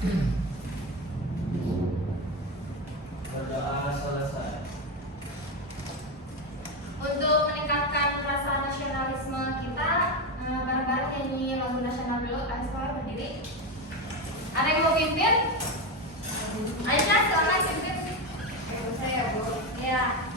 Berdoa selesai. Untuk meningkatkan rasa nasionalisme kita, bareng-bareng nyanyi lagu nasional dulu. Ayo sekolah berdiri. Ada yang mau pimpin? Aisyah, silakan pimpin. Bu, saya Bu. Ya.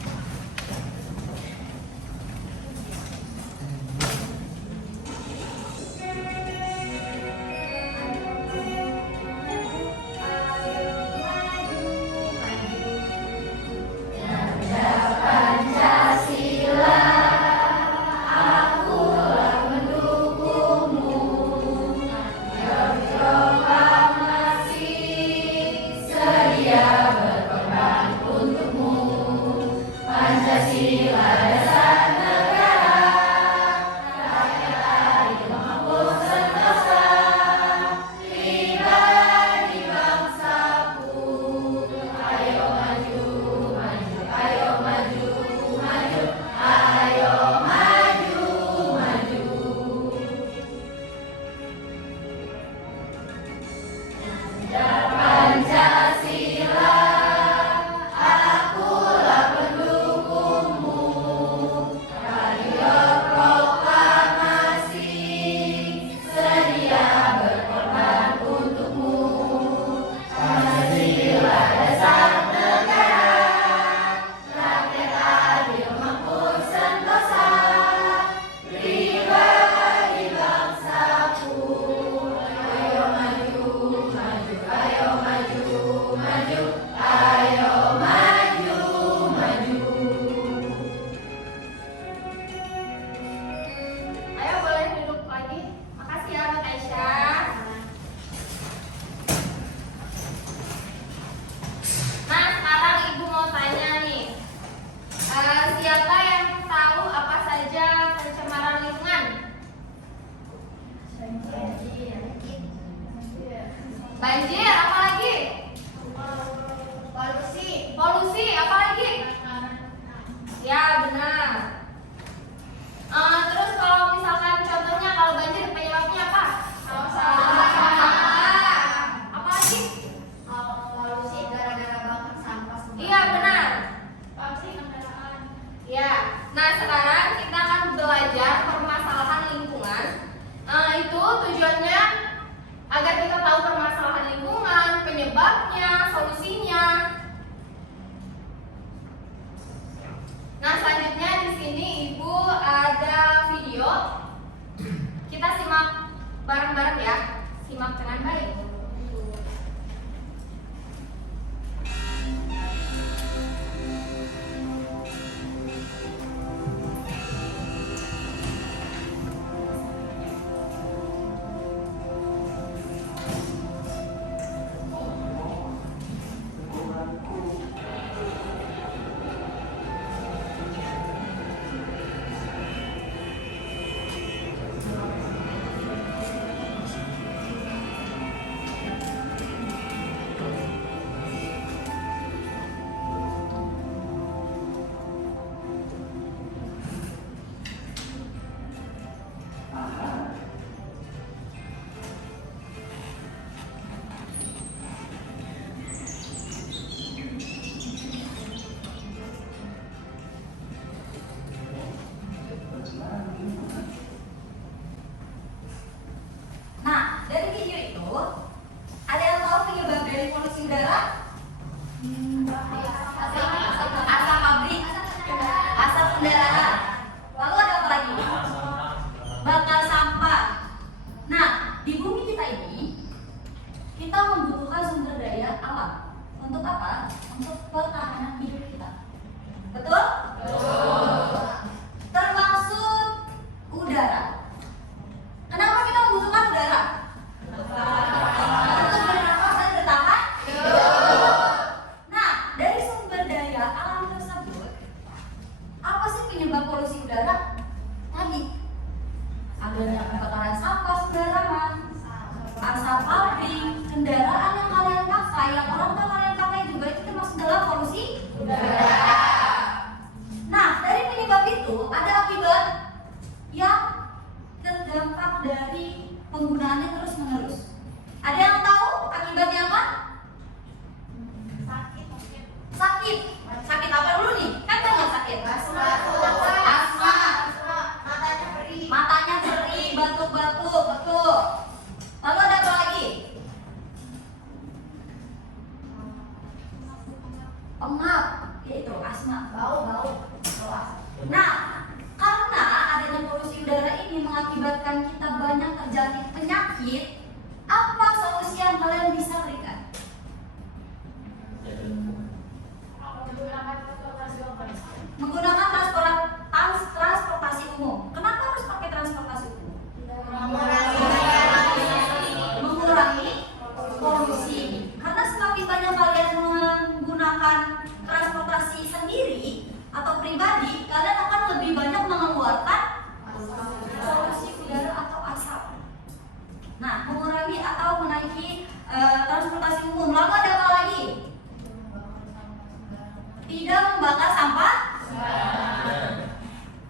Banjir, apa lagi? Polusi, apa lagi? Ya, benar. Terus kalau misalkan contohnya kalau banjir penyebabnya apa? Sampah. Apa lagi? Polusi gara-gara bakar sampah. Iya, benar. Polusi kendaraan. Ya. Nah, sekarang kita akan belajar permasalahan lingkungan. Itu tujuannya agar kita tahu permasalahan lingkungan, penyebabnya, solusinya. Nah, selanjutnya di sini Ibu ada video. Kita simak bareng-bareng ya. Simak dengan baik. Nah, dari video itu ada yang tahu penyebab dari polusi udara? Asap pabrik, asap kendaraan. Lalu ada apa lagi? Bakar sampah. Nah, di bumi kita ini kita membutuhkan sumber daya alam. Untuk apa? Untuk pertahanan hidup kita. Betul? Termasuk udara. Kenapa kita membutuhkan udara? Untuk bernafas dan bertahan. Nah, dari sumber daya alam tersebut, apa sih penyebab polusi udara? Tadi adanya pembakaran sampah sembarangan, asap pabrik, kendaraan yang kalian pakai, yang orang tua kalian pakai juga itu termasuk dalam polusi udara. Nah, dari penyebab itu ada akibat yang terdampak dari penggunaannya terus-menerus. Ada yang tahu akibat yang pengap, yaitu asma, Bau. Nah, karena adanya polusi udara ini mengakibatkan kita banyak terjangkit penyakit, apa solusi yang kalian bisa berikan? Menggunakan transportasi umum. Kenapa harus pakai transportasi umum? Mengurangi polusi. Karena semakin banyak kalian menggunakan transportasi sendiri atau pribadi, kalian akan lebih banyak mengeluarkan polusi udara atau asap. Nah, mengurangi atau menaiki transportasi umum. Lalu ada apa lagi? Tidak membakar sampah.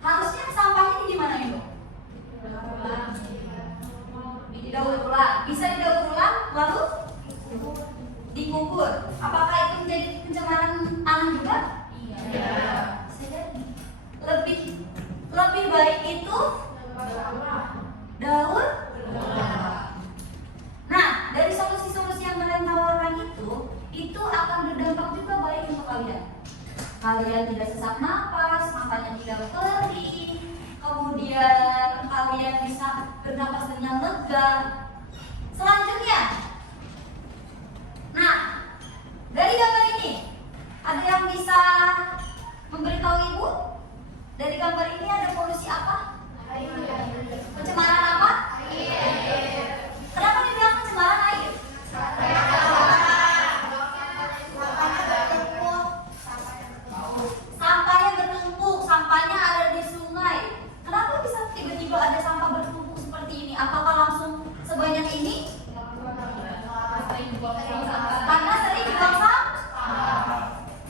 Harusnya sampahnya di gimana itu? Didaur ulang. Bisa didaur ulang lalu dikubur. Apakah itu menjadi pencemaran tanah juga? Iya. Lebih baik itu daur. Nah, dari solusi-solusi yang kalian tawarkan itu akan berdampak juga baik untuk kalian. Kalian tidak sesak napas, matanya tidak perih, kemudian kalian bisa bernapas dengan lega. Selanjutnya, nah, dari gambar ini ada yang bisa memberitahu ibu? Dari gambar ini ada polusi apa? Pencemaran apa? Kenapa dibilang pencemaran air? Sampahnya bertumpuk, sampahnya ada di sungai. Kenapa bisa tiba-tiba ada sampah bertumpuk seperti ini? Apakah langsung sebanyak ini? Karena sering buang sampah.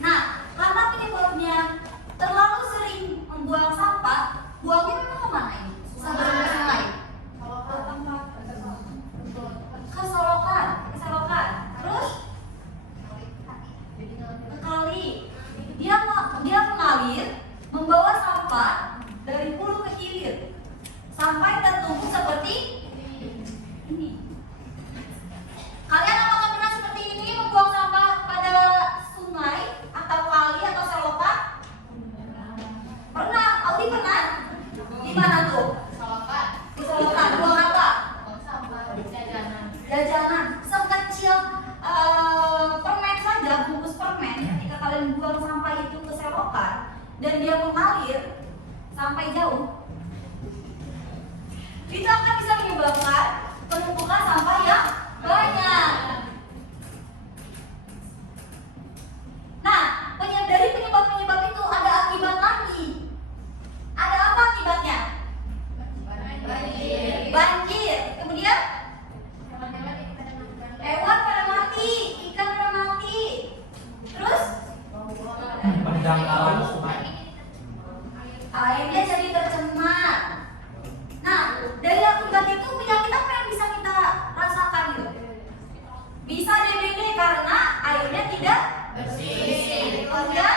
Nah, karena penyebabnya terlalu sering membuang sampah, buangnya memang kemana ini? Sampai ke sungai. Ke selokan. Terus ke kali. Dia mengalir, membawa sampah dari hulu ke hilir sampai tertumpuk seperti ini. Kalian apakah pernah seperti ini membuang sampah pada sungai atau kali atau selokan? Pernah. Audi pernah? Di mana tuh? Di selokan. Buang apa? Jajanan. Sekecil permen saja, bungkus permen. Ketika kalian buang sampah itu ke selokan dan dia mengalir sampai jauh, itu akan bisa menyebabkan penumpukan sampah yang banyak. Nah, dari penyebab-penyebab itu ada akibat lagi. Ada apa akibatnya? Banjir. Kemudian hewan pada mati, ikan pada mati. Terus airnya jadi tercemar. Nah, dari akibat itu penyakit apa yang bisa kita rasakan gitu? Bisa DBD karena airnya tidak bersih. Kemudian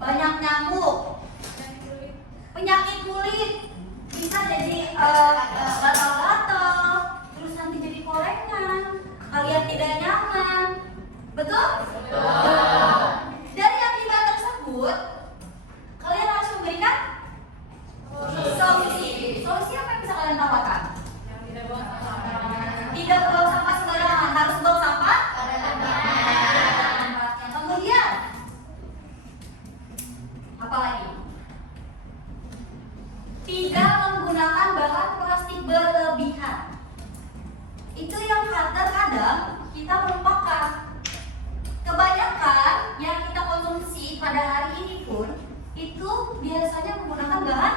banyak nyamuk. Penyakit kulit bisa jadi gatal-gatal, terus nanti jadi korengan, kalian tidak nyaman. Betul? Dari akibat tersebut, kalian harus memberikan solusi. Solusi apa yang bisa kalian tawarkan? Tidak buang sampah sembarangan, harus buang sampah pada tempatnya. Kemudian apa lagi? Tidak menggunakan bahan plastik berlebihan. Itu yang terkadang kita melupakan. Kebanyakan yang kita konsumsi pada hari ini pun itu biasanya menggunakan bahan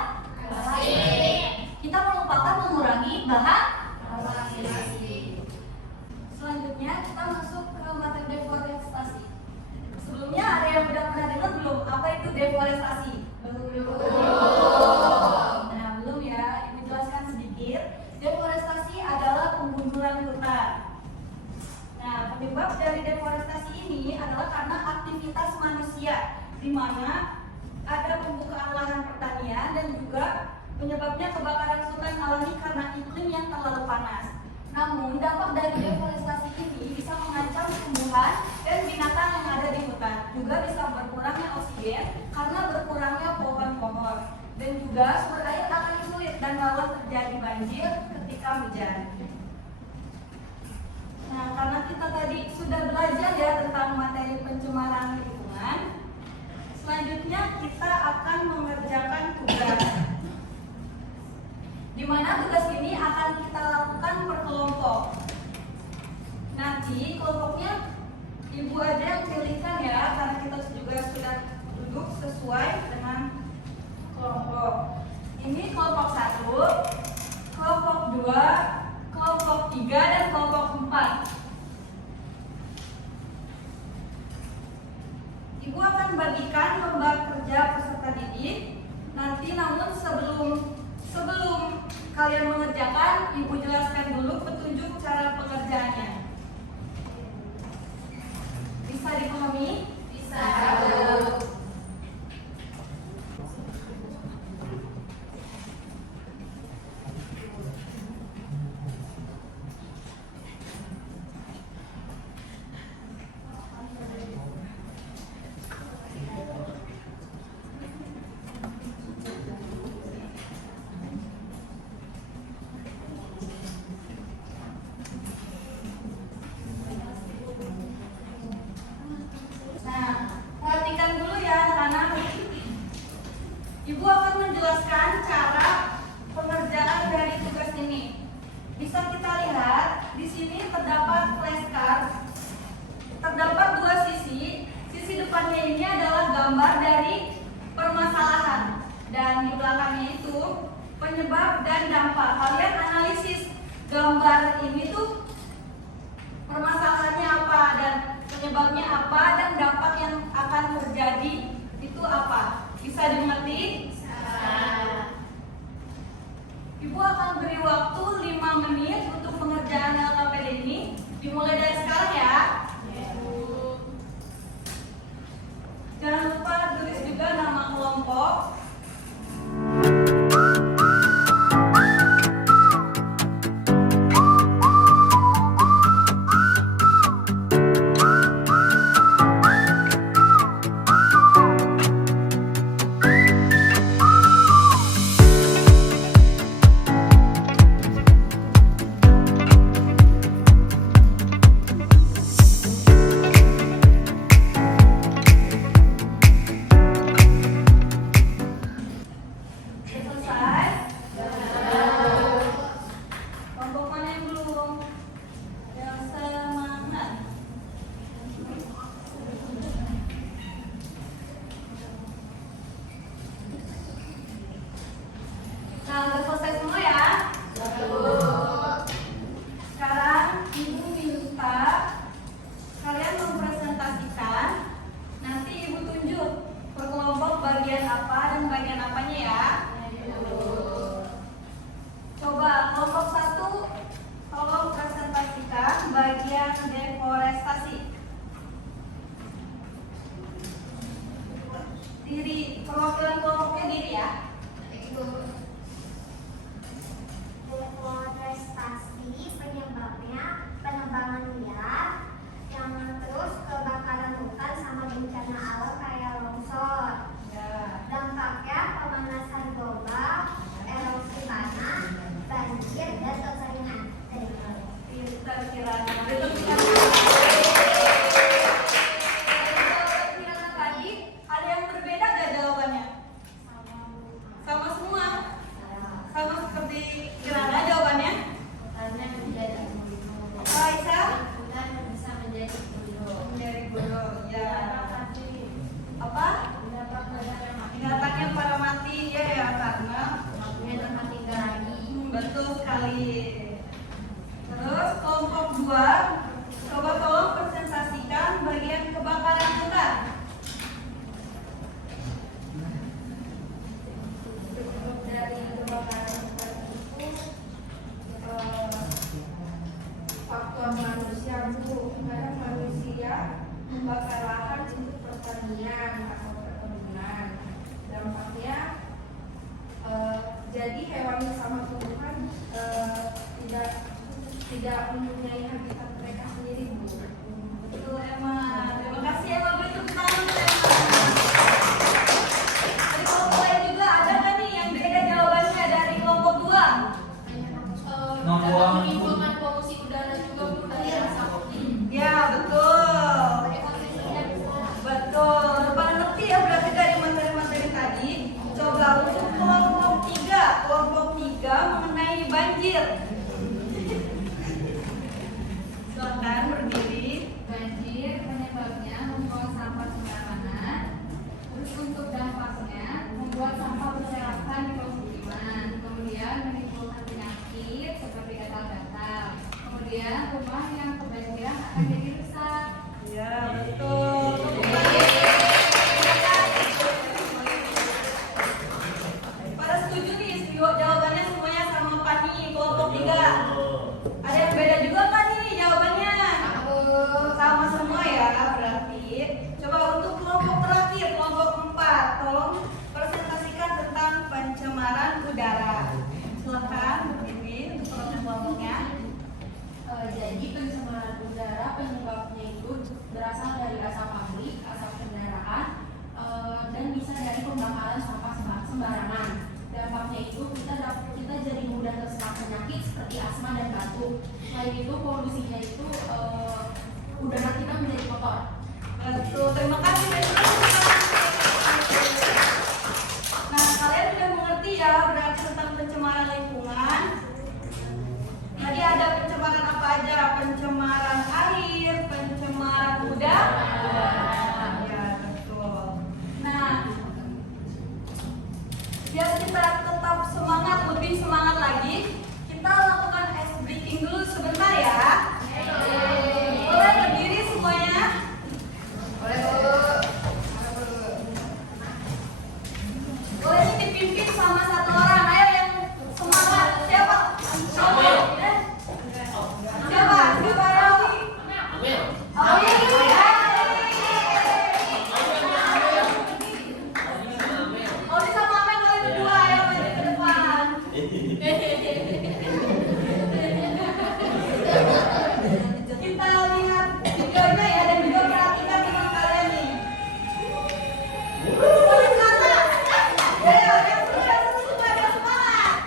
plastik. Kita melupakan mengurangi bahan plastik. Selanjutnya kita masuk ke materi deforestasi. Sebelumnya ada yang udah pernah dengar belum? Apa itu deforestasi? Nah, belum ya. Ibu jelaskan sedikit. Deforestasi adalah penggundulan hutan. Nah, penyebab dari deforestasi ini adalah karena aktivitas manusia, di mana ada pembukaan lahan pertanian dan juga penyebabnya kebakaran hutan alami karena iklim yang terlalu panas. Namun, dampak dari deforestasi ini bisa mengancam tumbuhan dan binatang yang ada di hutan. banjir ketika hujan. Nah, karena kita tadi sudah belajar ya tentang materi pencemaran lingkungan, selanjutnya kita akan mengerjakan tugas. Di mana tugas ini akan kita lakukan per kelompok. Nanti kelompoknya ibu aja yang pilihkan ya, karena kita juga sudah duduk sesuai dengan kelompok. Ini kelompok 1, kelompok 2, kelompok 3, dan kelompok 4. Ibu akan bagikan lembar kerja peserta didik. Nanti namun sebelum kalian mengerjakan, ibu jelaskan dulu petunjuk cara pengerjaannya. Bisa dipahami? Bisa. Nah, perhatikan dulu ya anak-anak. Ibu akan menjelaskan cara pengerjaan dari tugas ini. Bisa kita lihat di sini terdapat flashcard. Terdapat dua sisi. Sisi depannya ini adalah gambar dari permasalahan, dan di belakangnya itu penyebab dan dampak. Kalian analisis gambar ini tuh permasalahannya apa dan penyebabnya apa dan dampak yang akan terjadi itu apa. Bisa dimengerti? Ibu akan beri waktu 5 menit untuk pengerjaan LKPD ini. Dimulai dari sekarang ya. Jangan lupa tulis juga nama kelompok. Nah, udah selesai semua ya? Sekarang ibu minta kalian mempresentasikan. Nanti ibu tunjuk per kelompok bagian apa dan bagian apanya ya. Coba kelompok 1 tolong presentasikan bagian deforestasi. Diri, perwakilan kelompoknya diri ya. Deforestasi penyebabnya penebangan liar yang terus kebakaran hutan sama bencana alam kayak longsor. Dampaknya pemanasan global, erosi tanah, banjir, dan kekeringan. Pintar kiranya. Kiranya tadi ada yang berbeda gak jawabannya? Sama semua. Sama seperti Kirana jawabannya. Aisyah? Menjadi gunung. Ya. Apa? Binatang yang pada mati ya karena betul sekali. Terus kelompok 2, coba tolong presentasikan bagian kebakaran hutan. Dari kebakaran hutan itu faktor manusia Bu, karena manusia membakar lahan untuk pertanian atau perkebunan. Dampaknya jadi hewan sama tumbuhan tidak mempunyai habitat mereka sendiri Bu. Betul Emma. Terima kasih Emma, beri tepuk tangan untuk Emma. Dari kelompok lain juga ada nggak nih yang beda jawabannya dari kelompok 2? rumah yang kebanjiran akan jadi rusak. Ya, betul. Pada setuju nih, jawabannya semuanya sama Pani, kelompok 3. Ada yang beda juga kan nih jawabannya? Sama semua ya, berarti. Coba untuk kelompok terakhir, kelompok 4, tolong presentasikan tentang pencemaran udara. Silakan, Bu Dewi, untuk kelompoknya. Jadi pencemaran udara penyebabnya itu berasal dari asap pabrik, asap kendaraan, dan bisa dari pembakaran sampah sembarangan. Dampaknya itu kita jadi mudah terserang penyakit seperti asma dan batuk. Selain itu polusinya itu udara kita menjadi kotor. Betul, terima kasih. Nah, kalian sudah mengerti ya berarti tentang pencemaran lingkungan. Tadi ada pencemaran apa aja? Pencemaran air, pencemaran udara. Ya, betul. Nah, biar kita tetap semangat, lebih semangat lagi, kita lakukan ice breaking dulu sebentar ya. Boleh berdiri semuanya? Boleh dipimpin sama satu orang. Ayo yang semangat. Siapa? Siapa? Siapa? Oh iya. Audi sama Amen boleh berdua. Ayo maju ke depan. Kita lihat videonya ya dan juga perhatikan teman kalian nih. Semuanya ke atas. Ayo, yang seru, yang semangat.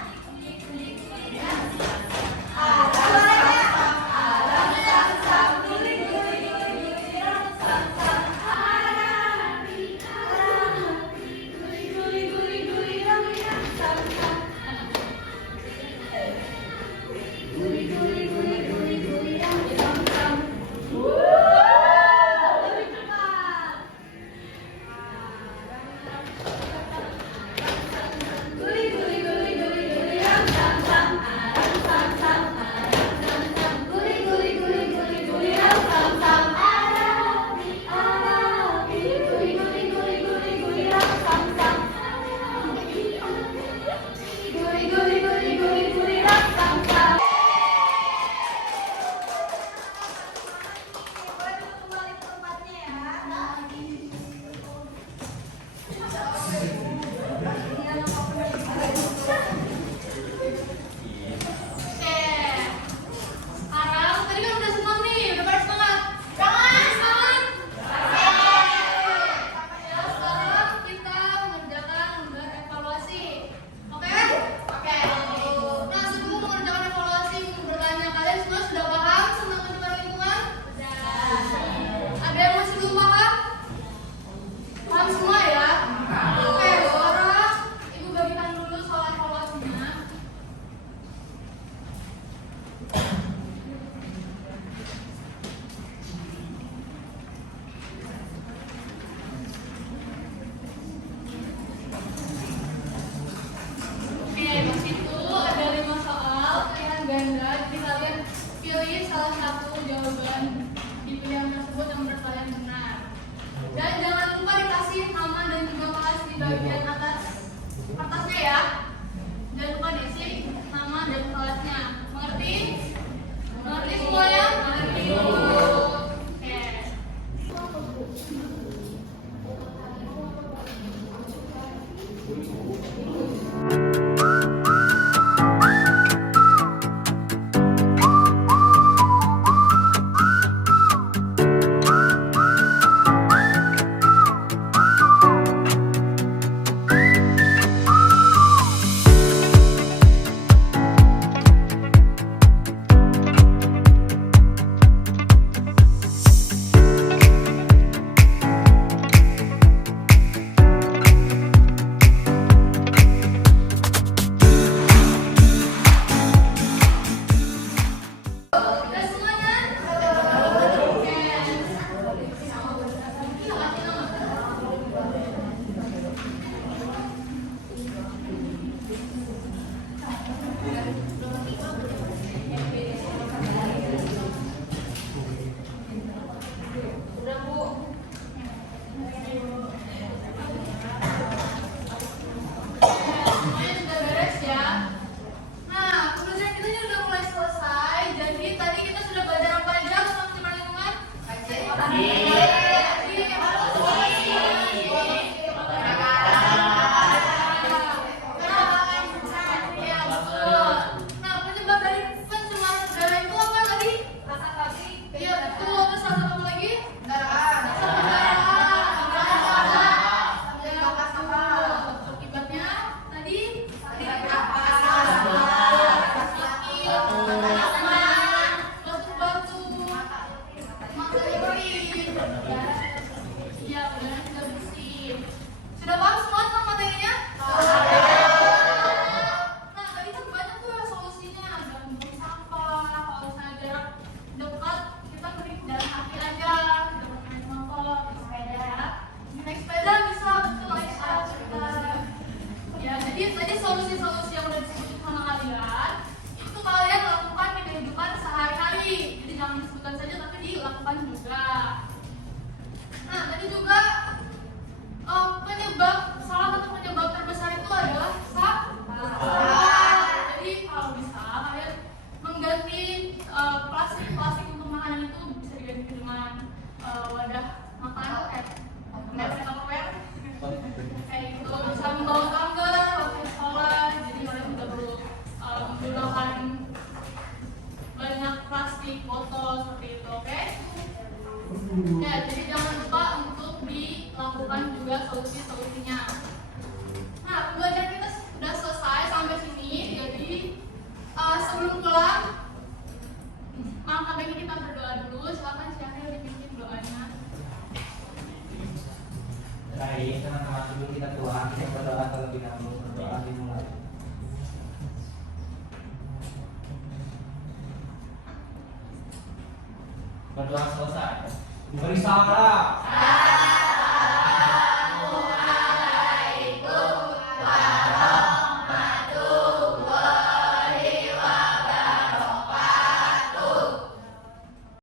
Suaranya. Sam, guli, ram, sam. Guli, ram, sam. Lebih cepat. Guli, ram, sam. Ram, sam. Guli, ram, sam. Guli, ram, sam. Guli, ram, sam. Boleh duduk kembali ke tempatnya ya. Sekarang tadi kan udah senang nih, udah pada semangat. Jangan semangat. Ya, sekarang kita mengerjakan evaluasi. Oke? Oke. Nah, sebelum mengerjakan evaluasi, bertanya kalian semua sudah paham tentang pencemaran lingkungan? Ada yang masih belum paham? Paham semua ya? Oke, sekarang Ibu bagikan dulu soal evaluasinya. Oke, di situ ada 5 soal pilihan ganda. Jadi kalian pilih salah satu jawaban di pilihan tersebut yang menurut kalian benar. Dan jangan lupa dikasih nama dan juga kelas di bagian atas kertasnya ya. Jangan lupa diisi nama dan kelasnya. Mengerti? Mengerti semuanya? Mengerti. Oke. Nah, penyebab dari pencemaran udara itu apa tadi? Asap pabrik. Iya betul. Terus asap apa lagi? Akibatnya tadi batu iya udara sudah bersih. Sudah paham semua tentang materinya? Nah tadi kan banyak tuh ya solusinya, jangan buang sampah, kalau misalnya jarak dekat kita beri jalan kaki aja, tidak pakai naik motor, naik sepeda bisa betul sepeda. Ya jadi tadi solusi-solusi yang udah disebutkan sama kalian itu kalian lakukan di kehidupan sehari-hari, jadi jangan disebutkan saja tapi dilakukan juga. Nah tadi juga salah satu penyebab terbesar itu adalah sampah. Jadi kalau bisa kalian mengganti plastik untuk makanan itu bisa diganti dengan wadah makan kayak Tupperware kayak gitu, bisa membawa tumbler waktu sekolah, jadi kalian tidak perlu menggunakan banyak plastik botol seperti itu, oke? Ya, jadi jangan lupa untuk dilakukan juga solusi-solusinya. Nah, pembelajaran kita sudah selesai sampai sini. Jadi sebelum pulang, maka baiknya kita berdoa dulu. Silakan Syahril dipimpin doanya. Baik, teman-teman dulu kita Tuhan, kita berdoa terlebih dahulu. Berdoa dimulai. Berdoa selesai. Beri salam.